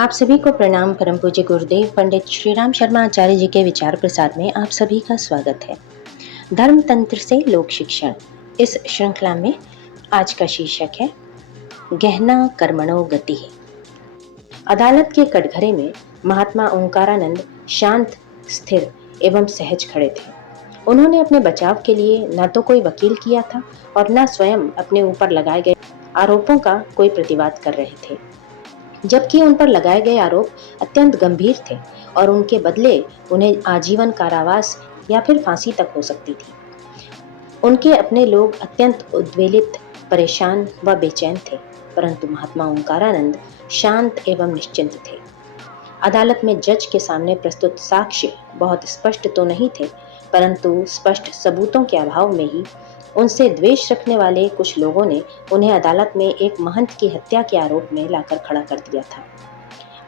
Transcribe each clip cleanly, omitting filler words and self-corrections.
आप सभी को प्रणाम। परम पूज्य गुरुदेव पंडित श्री राम शर्मा आचार्य जी के विचार प्रसार में आप सभी का स्वागत है। धर्म तंत्र से लोक शिक्षण, इस श्रृंखला में आज का शीर्षक है गहना कर्मणो गति। अदालत के कटघरे में महात्मा ओंकारानंद शांत, स्थिर एवं सहज खड़े थे। उन्होंने अपने बचाव के लिए न तो कोई वकील किया था और न स्वयं अपने ऊपर लगाए गए आरोपों का कोई प्रतिवाद कर रहे थे, जबकि उन पर लगाए गए आरोप अत्यंत गंभीर थे और उनके बदले उन्हें आजीवन कारावास या फिर फांसी तक हो सकती थी। उनके अपने लोग अत्यंत उद्वेलित, परेशान व बेचैन थे, परंतु महात्मा ओंकारानंद शांत एवं निश्चिंत थे। अदालत में जज के सामने प्रस्तुत साक्ष्य बहुत स्पष्ट तो नहीं थे, परंतु स्पष्ट सबूतों के अभाव में ही उनसे द्वेष रखने वाले कुछ लोगों ने उन्हें अदालत में एक महंत की हत्या के आरोप में लाकर खड़ा कर दिया था।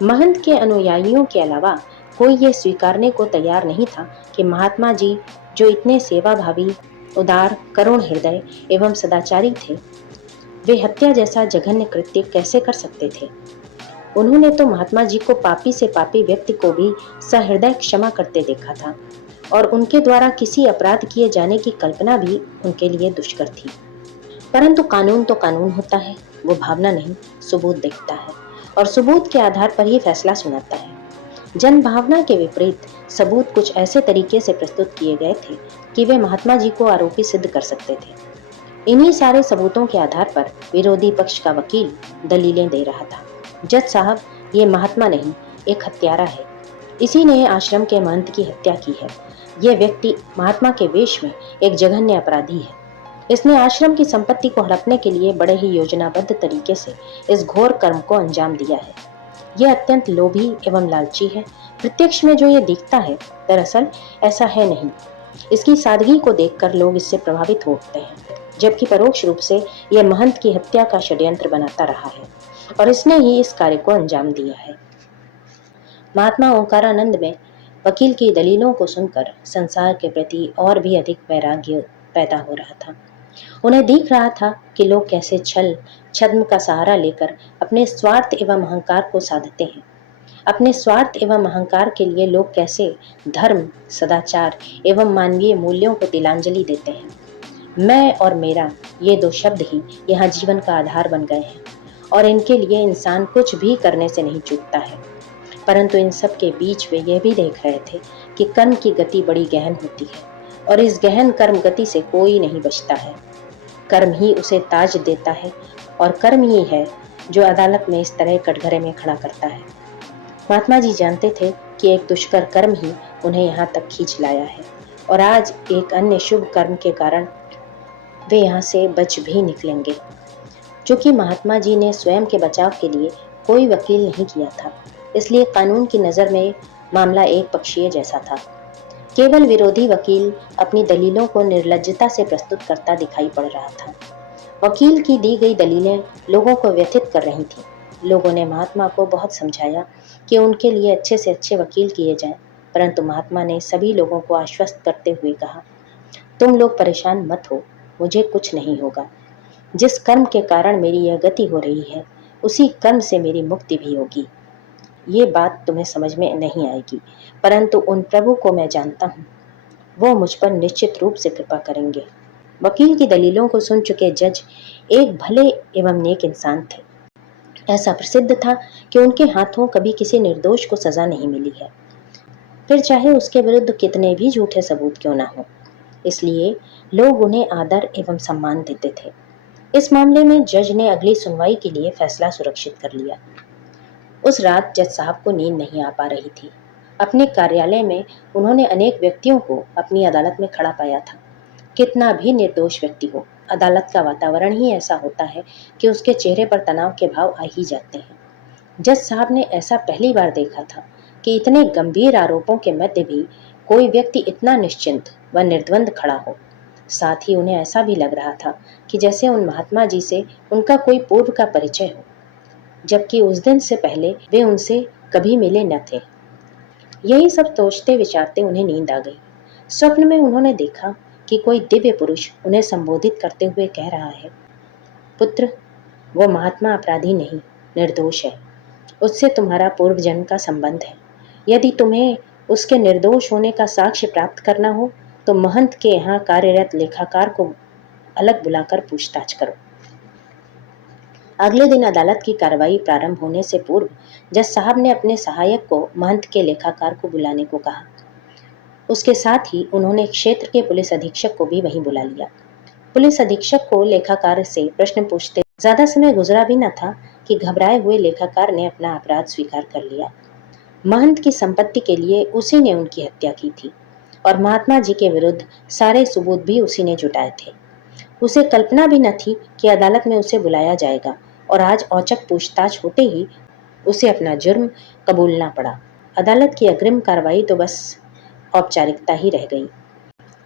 महंत के अनुयायियों के अलावा कोई ये स्वीकारने को तैयार नहीं था कि महात्मा जी, जो इतने सेवाभावी, उदार, करुण हृदय एवं सदाचारी थे, वे हत्या जैसा जघन्य कृत्य कैसे कर सकते थे। उन्होंने तो महात्मा जी को पापी से पापी व्यक्ति को भी सहृदय क्षमा करते देखा था और उनके द्वारा किसी अपराध किए जाने की कल्पना भी उनके लिए दुष्कर थी। परंतु कानून तो कानून होता है, वो भावना नहीं, सबूत देखता है और सबूत के आधार पर ही फैसला सुनाता है। जन भावना के विपरीत सबूत कुछ ऐसे तरीके से प्रस्तुत किए गए थे कि वे महात्मा जी को आरोपी सिद्ध कर सकते थे। इन्हीं सारे सबूतों के आधार पर विरोधी पक्ष का वकील दलीलें दे रहा था। जज साहब, ये महात्मा नहीं, एक हत्यारा है। इसी ने आश्रम के महंत की हत्या की है। यह व्यक्ति महात्मा के वेश में एक जघन्य अपराधी है। इसने आश्रम की संपत्ति को हड़पने के लिए बड़े ही योजनाबद्ध तरीके से इस घोर कर्म को अंजाम दिया है। यह अत्यंत लोभी एवं लालची है। प्रत्यक्ष में जो ये दिखता है, दरअसल ऐसा है नहीं। इसकी सादगी को देखकर लोग इससे प्रभावित हो उठते हैं, जबकि परोक्ष रूप से यह महंत की हत्या का षड्यंत्र बनाता रहा है और इसने ही इस कार्य को अंजाम दिया है। महात्मा ओंकारानंद में वकील की दलीलों को सुनकर संसार के प्रति और भी अधिक वैराग्य पैदा हो रहा था। उन्हें दिख रहा था कि लोग कैसे छल छद्म का सहारा लेकर अपने स्वार्थ एवं अहंकार को साधते हैं। अपने स्वार्थ एवं अहंकार के लिए लोग कैसे धर्म, सदाचार एवं मानवीय मूल्यों को तिलांजलि देते हैं। मैं और मेरा, ये दो शब्द ही यहाँ जीवन का आधार बन गए हैं और इनके लिए इंसान कुछ भी करने से नहीं चूकता है। परंतु इन सब के बीच वे यह भी देख रहे थे कि कर्म की गति बड़ी गहन होती है और इस गहन कर्म गति से कोई नहीं बचता है। कर्म ही उसे ताज देता है और कर्म ही है जो अदालत में इस तरह कटघरे में खड़ा करता है। महात्मा जी जानते थे कि एक दुष्कर कर्म ही उन्हें यहाँ तक खींच लाया है और आज एक अन्य शुभ कर्म के कारण वे यहाँ से बच भी निकलेंगे। चूंकि महात्मा जी ने स्वयं के बचाव के लिए कोई वकील नहीं किया था, इसलिए कानून की नज़र में मामला एक पक्षीय जैसा था। केवल विरोधी वकील अपनी दलीलों को निर्लज्जता से प्रस्तुत करता दिखाई पड़ रहा था। वकील की दी गई दलीलें लोगों को व्यथित कर रही थीं। लोगों ने महात्मा को बहुत समझाया कि उनके लिए अच्छे से अच्छे वकील किए जाएं, परंतु महात्मा ने सभी लोगों को आश्वस्त करते हुए कहा, तुम लोग परेशान मत हो, मुझे कुछ नहीं होगा। जिस कर्म के कारण मेरी यह गति हो रही है, उसी कर्म से मेरी मुक्ति भी होगी। ये बात तुम्हें समझ में नहीं आएगी, परंतु उन प्रभु को मैं जानता हूँ, वो मुझ पर निश्चित रूप से कृपा करेंगे। वकील की दलीलों को सुन चुके जज एक भले एवं नेक इंसान थे। ऐसा प्रसिद्ध था कि उनके हाथों कभी किसी निर्दोष को सजा नहीं मिली है, फिर चाहे उसके विरुद्ध कितने भी झूठे सबूत क्यों ना हो। इसलिए लोग उन्हें आदर एवं सम्मान देते थे। इस मामले में जज ने अगली सुनवाई के लिए फैसला सुरक्षित कर लिया। उस रात जज साहब को नींद नहीं आ पा रही थी। अपने कार्यालय में उन्होंने अनेक व्यक्तियों को अपनी अदालत में खड़ा पाया था। कितना भी निर्दोष व्यक्ति हो, अदालत का वातावरण ही ऐसा होता है कि उसके चेहरे पर तनाव के भाव आ ही जाते हैं। जज साहब ने ऐसा पहली बार देखा था कि इतने गंभीर आरोपों के मध्य भी कोई व्यक्ति इतना निश्चिंत व निर्द्वंद खड़ा हो। साथ ही उन्हें ऐसा भी लग रहा था कि जैसे उन महात्मा जी से उनका कोई पूर्व का परिचय हो, जबकि उस दिन से पहले वे उनसे कभी मिले न थे। यही सब सोचते विचारते उन्हें नींद आ गई। स्वप्न में उन्होंने देखा कि कोई दिव्य पुरुष उन्हें संबोधित करते हुए कह रहा है, पुत्र, वो महात्मा अपराधी नहीं, निर्दोष है। उससे तुम्हारा पूर्व जन्म का संबंध है। यदि तुम्हें उसके निर्दोष होने का साक्ष्य प्राप्त करना हो तो महंत के यहाँ कार्यरत लेखाकार को अलग बुलाकर पूछताछ करो। अगले दिन अदालत की कार्रवाई प्रारंभ होने से पूर्व जज साहब ने अपने सहायक को महंत के लेखाकार को बुलाने को कहा। उसके साथ ही उन्होंने क्षेत्र के पुलिस अधीक्षक को भी वहीं बुला लिया। पुलिस अधीक्षक को लेखाकार से प्रश्न पूछते ज्यादा समय गुजरा भी न था कि घबराए हुए लेखाकार ने अपना अपराध स्वीकार कर लिया। महंत की संपत्ति के लिए उसी ने उनकी हत्या की थी और महात्मा जी के विरुद्ध सारे सबूत भी उसी ने जुटाए थे। उसे कल्पना भी न थी कि अदालत में उसे बुलाया जाएगा और आज औचक पूछताछ होते ही उसे अपना जुर्म कबूलना पड़ा। अदालत की अग्रिम कार्रवाई तो बस औपचारिकता ही रह गई।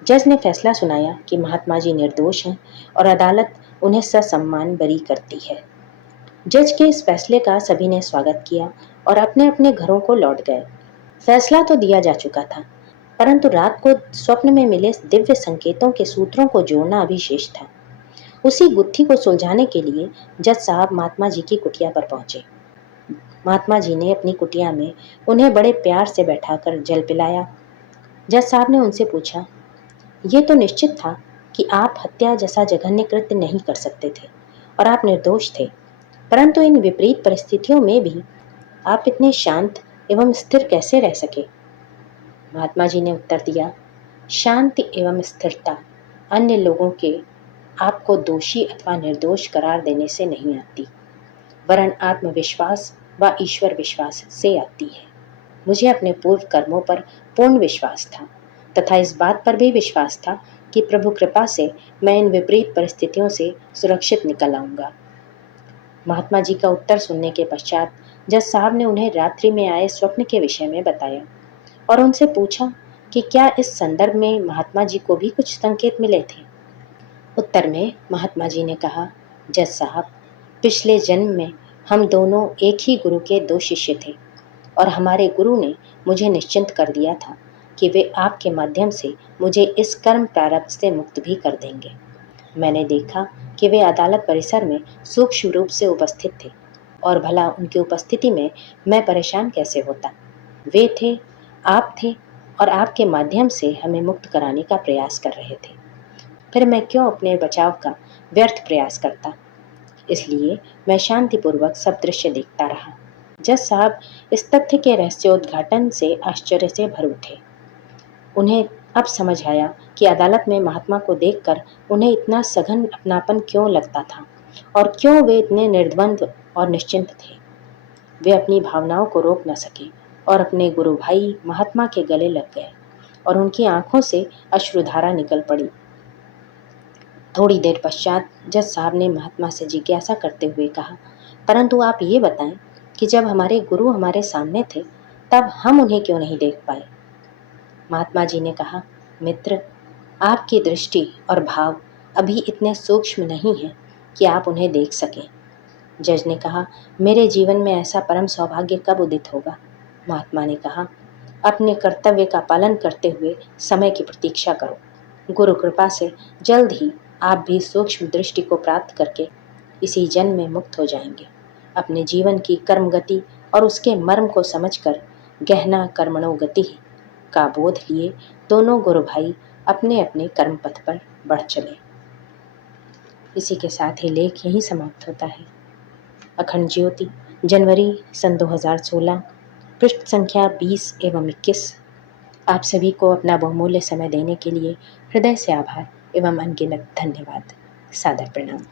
जज ने फैसला सुनाया कि महात्मा जी निर्दोष हैं और अदालत उन्हें ससम्मान बरी करती है। जज के इस फैसले का सभी ने स्वागत किया और अपने अपने घरों को लौट गए। फैसला तो दिया जा चुका था, परंतु रात को स्वप्न में मिले दिव्य संकेतों के सूत्रों को जोड़ना अभी शेष था। उसी गुत्थी को सुलझाने के लिए जज साहब महात्मा जी की कुटिया पर पहुंचे। महात्मा जी ने अपनी कुटिया में उन्हें बड़े प्यार से बैठाकर जल पिलाया। जज साहब ने उनसे पूछा, ये तो निश्चित था कि आप हत्या जैसा जघन्य कृत्य नहीं कर सकते थे और आप निर्दोष थे, परंतु इन विपरीत परिस्थितियों में भी आप इतने शांत एवं स्थिर कैसे रह सके? महात्मा जी ने उत्तर दिया, शांति एवं स्थिरता अन्य लोगों के आपको दोषी अथवा निर्दोष करार देने से नहीं आती, वरन आत्मविश्वास व ईश्वर विश्वास से आती है। मुझे अपने पूर्व कर्मों पर पूर्ण विश्वास था तथा इस बात पर भी विश्वास था कि प्रभु कृपा से मैं इन विपरीत परिस्थितियों से सुरक्षित निकल आऊंगा। महात्मा जी का उत्तर सुनने के पश्चात जज साहब ने उन्हें रात्रि में आए स्वप्न के विषय में बताया और उनसे पूछा कि क्या इस संदर्भ में महात्मा जी को भी कुछ संकेत मिले थे। उत्तर में महात्मा जी ने कहा, जज साहब, पिछले जन्म में हम दोनों एक ही गुरु के दो शिष्य थे और हमारे गुरु ने मुझे निश्चिंत कर दिया था कि वे आपके माध्यम से मुझे इस कर्म प्रारब्ध से मुक्त भी कर देंगे। मैंने देखा कि वे अदालत परिसर में सूक्ष्म रूप से उपस्थित थे और भला उनकी उपस्थिति में मैं परेशान कैसे होता। वे थे, आप थे और आपके माध्यम से हमें मुक्त कराने का प्रयास कर रहे थे। फिर मैं क्यों अपने बचाव का व्यर्थ प्रयास करता। इसलिए मैं शांतिपूर्वक सब दृश्य देखता रहा। जज साहब इस तथ्य के रहस्योद्घाटन से आश्चर्य से भर उठे। उन्हें अब समझ आया कि अदालत में महात्मा को देखकर उन्हें इतना सघन अपनापन क्यों लगता था और क्यों वे इतने निर्द्वंद्व और निश्चिंत थे। वे अपनी भावनाओं को रोक न सके और अपने गुरु भाई महात्मा के गले लग गए और उनकी आंखों से अश्रुधारा निकल पड़ी। थोड़ी देर पश्चात जज साहब ने महात्मा से जिज्ञासा करते हुए कहा, परंतु आप ये बताएं कि जब हमारे गुरु हमारे सामने थे तब हम उन्हें क्यों नहीं देख पाए। महात्मा जी ने कहा, मित्र, आपकी दृष्टि और भाव अभी इतने सूक्ष्म नहीं हैं कि आप उन्हें देख सकें। जज ने कहा, मेरे जीवन में ऐसा परम सौभाग्य कब उदित होगा। महात्मा ने कहा, अपने कर्तव्य का पालन करते हुए समय की प्रतीक्षा करो। गुरु कृपा से जल्द ही आप भी सूक्ष्म दृष्टि को प्राप्त करके इसी जन्म में मुक्त हो जाएंगे। अपने जीवन की कर्म गति और उसके मर्म को समझकर गहना कर्मणो गति का बोध लिए दोनों गुरु भाई अपने अपने कर्म पथ पर बढ़ चले। इसी के साथ ही लेख यहीं समाप्त होता है। अखंड ज्योति, जनवरी सन 2016, पृष्ठ संख्या 20 एवं 21। आप सभी को अपना बहुमूल्य समय देने के लिए हृदय से आभार एवं अनगिनत धन्यवाद। सादर प्रणाम।